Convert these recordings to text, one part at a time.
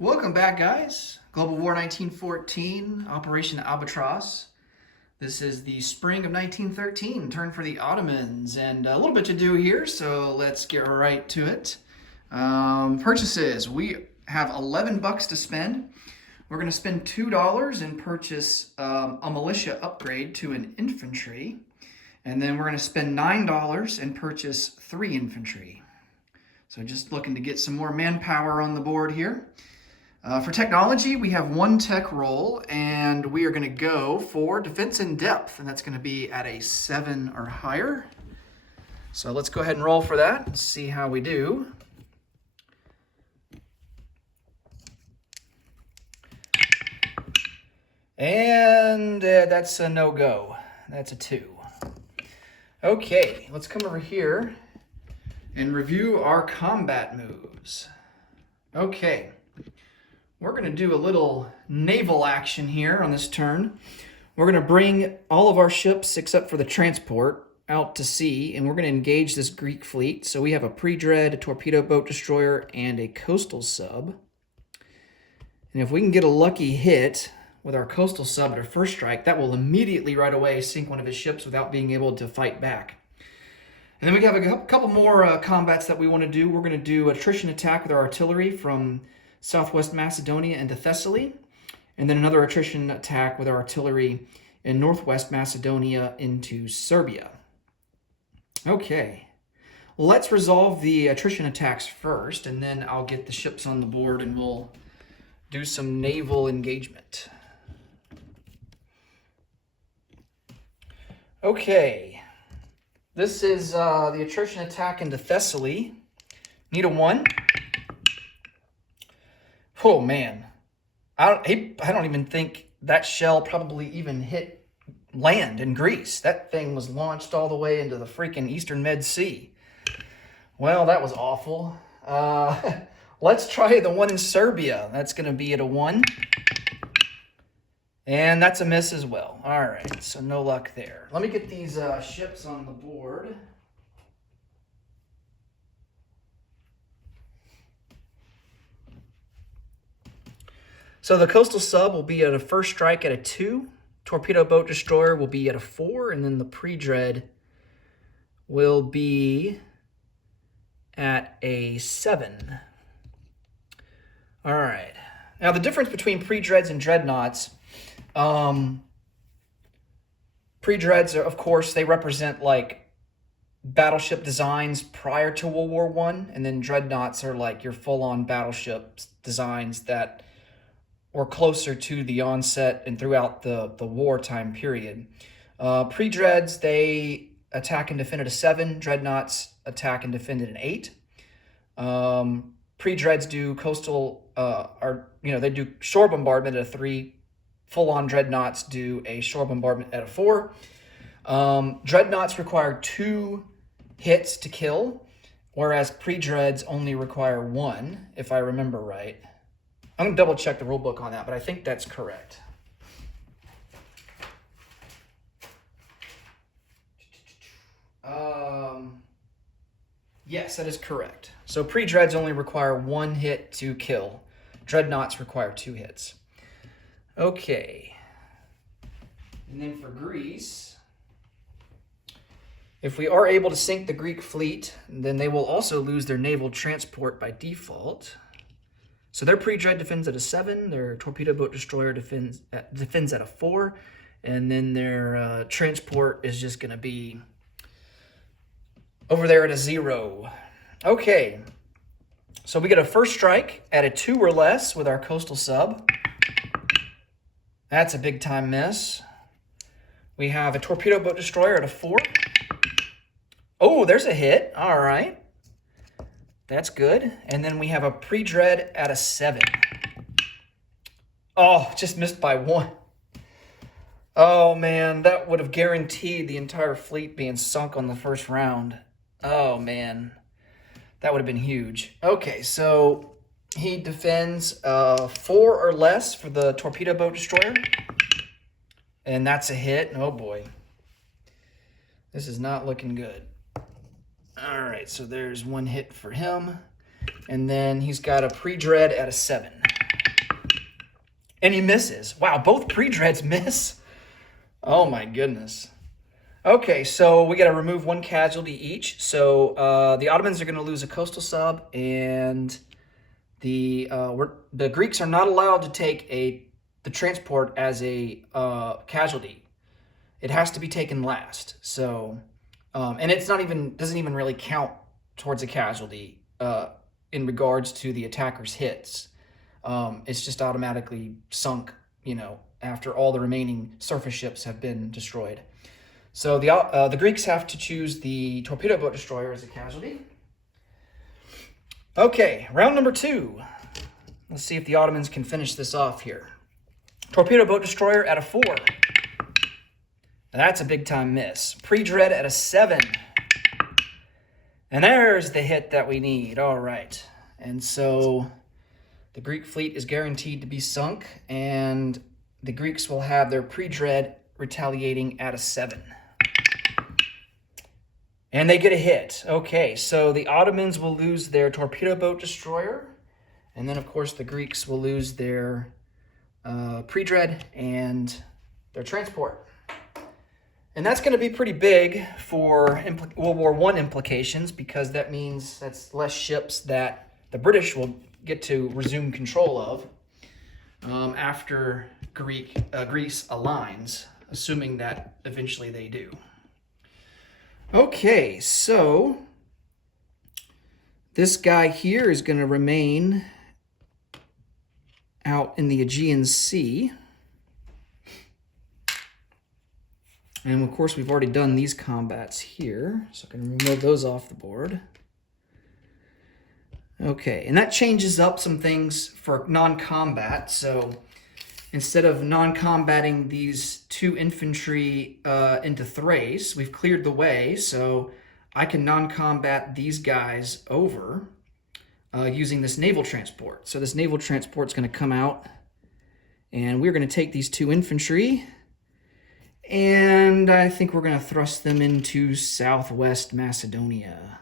Welcome back, guys. Global War 1914, Operation Albatross. This is the spring of 1913, turn for the Ottomans, and a little bit to do here, so let's get right to it. Purchases. We have $11 to spend. We're going to spend $2 and purchase a militia upgrade to an infantry, and then we're going to spend $9 and purchase 3 infantry. So just looking to get some more manpower on the board here. For technology, we have 1 tech roll, and we are going to go for defense in depth, and that's going to be at a 7 or higher. So let's go ahead and roll for that and see how we do. And that's a no-go. That's a 2. Okay, let's come over here and review our combat moves. Okay. We're going to do a little naval action here on this turn. We're going to bring all of our ships, except for the transport, out to sea, and we're going to engage this Greek fleet. So we have a pre-dread, a torpedo boat destroyer, and a coastal sub. And if we can get a lucky hit with our coastal sub at our first strike, that will immediately right away sink one of his ships without being able to fight back. And then we have a couple more combats that we want to do. We're going to do attrition attack with our artillery from Southwest Macedonia into Thessaly, and then another attrition attack with our artillery in Northwest Macedonia into Serbia. Okay, let's resolve the attrition attacks first, and then I'll get the ships on the board and we'll do some naval engagement. Okay, this is the attrition attack into Thessaly. Need a 1. Oh, man. I don't even think that shell probably even hit land in Greece. That thing was launched all the way into the freaking Eastern Med Sea. Well, that was awful. Let's try the one in Serbia. That's going to be at a 1. And that's a miss as well. All right, so no luck there. Let me get these ships on the board. So the coastal sub will be at a first strike at a 2. Torpedo boat destroyer will be at a 4. And then the pre-dread will be at a 7. All right. Now the difference between pre-dreads and dreadnoughts, pre-dreads are, of course, they represent like battleship designs prior to World War I. And then dreadnoughts are like your full-on battleship designs that or closer to the onset and throughout the wartime period. Pre-dreads, they attack and defend at a 7. Dreadnoughts attack and defend at an 8. Pre-dreads do coastal, they do shore bombardment at a 3. Full-on dreadnoughts do a shore bombardment at a 4. Dreadnoughts require 2 hits to kill, whereas pre-dreads only require 1, if I remember right. I'm going to double check the rule book on that, but I think that's correct. Yes, that is correct. So pre-dreads only require 1 hit to kill. Dreadnoughts require 2 hits. Okay. And then for Greece, if we are able to sink the Greek fleet, then they will also lose their naval transport by default. So their pre-dread defends at a 7, their torpedo boat destroyer defends at a 4, and then their transport is just going to be over there at a 0. Okay, so we get a first strike at a 2 or less with our coastal sub. That's a big time miss. We have a torpedo boat destroyer at a 4. Oh, there's a hit. All right. That's good. And then we have a pre-dread at a 7. Oh, just missed by 1. Oh, man, that would have guaranteed the entire fleet being sunk on the first round. Oh, man, that would have been huge. Okay, so he defends 4 or less for the torpedo boat destroyer. And that's a hit. Oh, boy. This is not looking good. All right, so there's 1 hit for him. And then he's got a pre-dread at a 7. And he misses. Wow, both pre-dreads miss. Oh my goodness. Okay, so we got to remove one casualty each. So the Ottomans are going to lose a coastal sub, and the Greeks are not allowed to take the transport as a casualty. It has to be taken last. So, and it's not even doesn't even really count towards a casualty in regards to the attacker's hits. It's just automatically sunk, after all the remaining surface ships have been destroyed. So the Greeks have to choose the torpedo boat destroyer as a casualty. Okay, round number 2. Let's see if the Ottomans can finish this off here. Torpedo boat destroyer at a 4. That's a big time miss. Pre-dread at a 7. And there's the hit that we need. All right. And so the Greek fleet is guaranteed to be sunk, and the Greeks will have their pre-dread retaliating at a 7. And they get a hit. Okay, so the Ottomans will lose their torpedo boat destroyer, and then, of course, the Greeks will lose their pre-dread and their transport. And that's going to be pretty big for World War I implications, because that means that's less ships that the British will get to resume control of after Greece aligns, assuming that eventually they do. Okay, so this guy here is going to remain out in the Aegean Sea. And of course, we've already done these combats here, so I can remove those off the board. Okay, and that changes up some things for non-combat. So instead of non-combating these 2 infantry into Thrace, we've cleared the way, so I can non-combat these guys over using this naval transport. So this naval transport is going to come out, and we're going to take these 2 infantry, and I think we're going to thrust them into southwest Macedonia.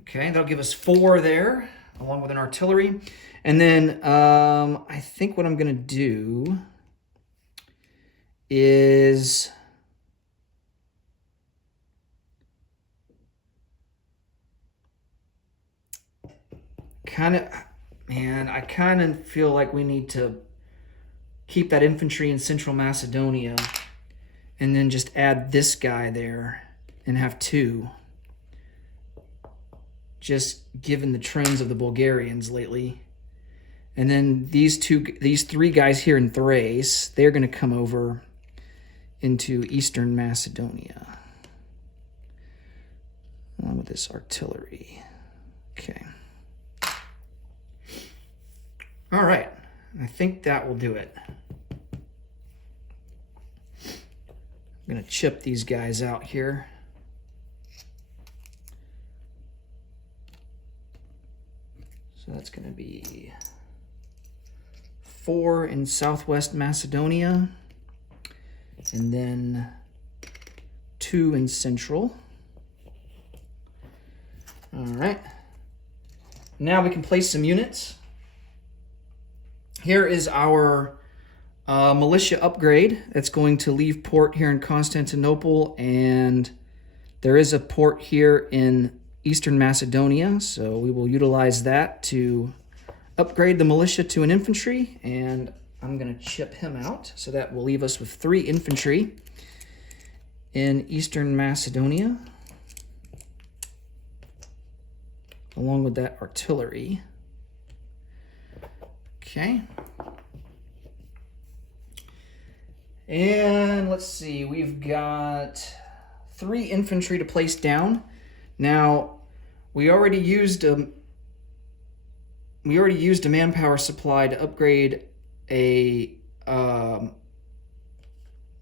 Okay, that'll give us 4 there, along with an artillery. And then I think what I'm going to do is I kind of feel like we need to keep that infantry in central Macedonia and then just add this guy there and have 2. Just given the trends of the Bulgarians lately. And then these 3 guys here in Thrace, they're going to come over into eastern Macedonia along with this artillery. Okay. All right. I think that will do it. I'm going to chip these guys out here. So that's going to be 4 in southwest Macedonia, and then 2 in central. All right. Now we can place some units. Here is our militia upgrade that's going to leave port here in Constantinople, and there is a port here in eastern Macedonia, so we will utilize that to upgrade the militia to an infantry, and I'm going to chip him out, so that will leave us with 3 infantry in eastern Macedonia, along with that artillery. Okay. And let's see, we've got 3 infantry to place down. Now, we already used a manpower supply to upgrade a now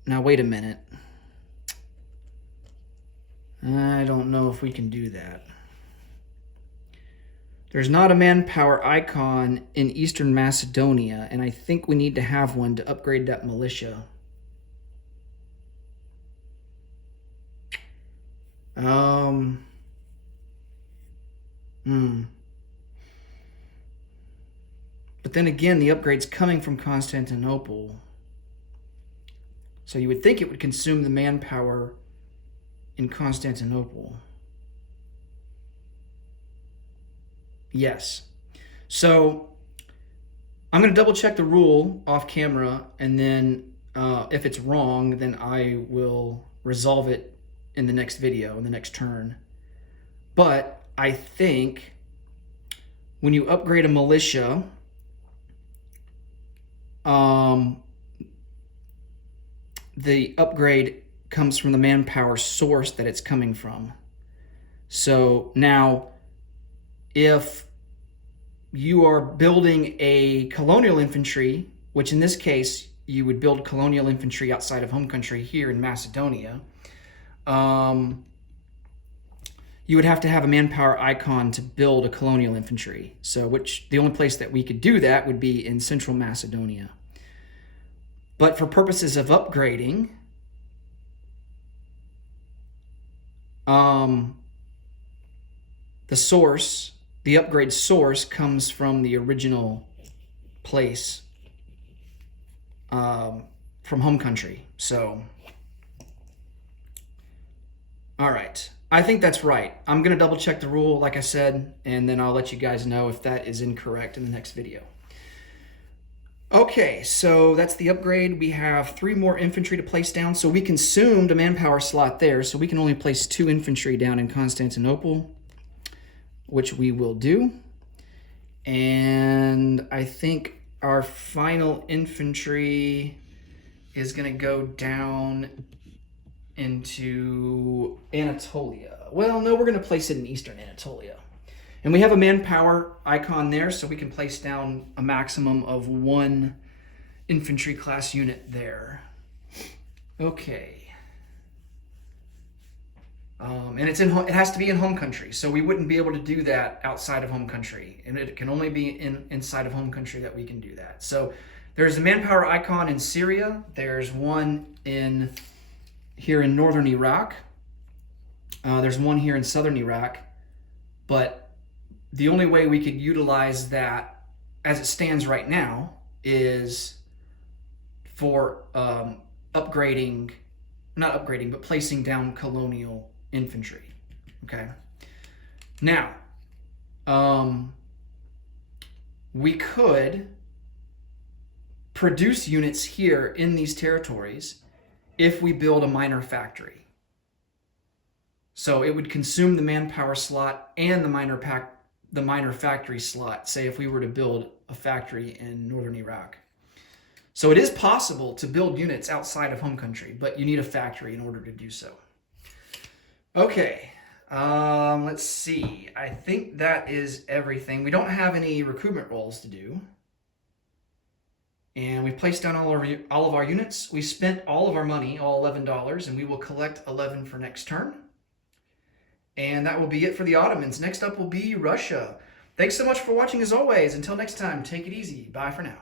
wait a minute. I don't know if we can do that. There's not a manpower icon in Eastern Macedonia, and I think we need to have one to upgrade that militia. But But then again, the upgrade's coming from Constantinople. So you would think it would consume the manpower in Constantinople. Yes. So I'm going to double check the rule off camera, and then if it's wrong, then I will resolve it in the next video, in the next turn. But I think when you upgrade a militia, the upgrade comes from the manpower source that it's coming from. So now, if you are building a colonial infantry, which in this case, you would build colonial infantry outside of home country here in Macedonia, you would have to have a manpower icon to build a colonial infantry. So the only place that we could do that would be in Central Macedonia. But for purposes of upgrading, the upgrade source comes from the original place from home country. So, all right. I think that's right. I'm going to double check the rule, like I said, and then I'll let you guys know if that is incorrect in the next video. Okay, so that's the upgrade. We have 3 more infantry to place down. So we consumed a manpower slot there, so we can only place 2 infantry down in Constantinople, which we will do. And I think our final infantry is going to go down into Anatolia. Well, no, we're going to place it in Eastern Anatolia. And we have a manpower icon there, so we can place down a maximum of 1 infantry class unit there. Okay. And it has to be in home country, so we wouldn't be able to do that outside of home country. And it can only be inside of home country that we can do that. So there's a manpower icon in Syria. There's one here in northern Iraq. There's one here in southern Iraq. But the only way we could utilize that as it stands right now is for placing down colonial infantry. Okay. Now, we could produce units here in these territories if we build a minor factory. So it would consume the manpower slot and the minor factory slot, say if we were to build a factory in northern Iraq. So it is possible to build units outside of home country, but you need a factory in order to do so. Okay, let's see. I think that is everything. We don't have any recruitment rolls to do. And we've placed down all of our units. We spent all of our money, all $11, and we will collect 11 for next turn. And that will be it for the Ottomans. Next up will be Russia. Thanks so much for watching as always. Until next time, take it easy. Bye for now.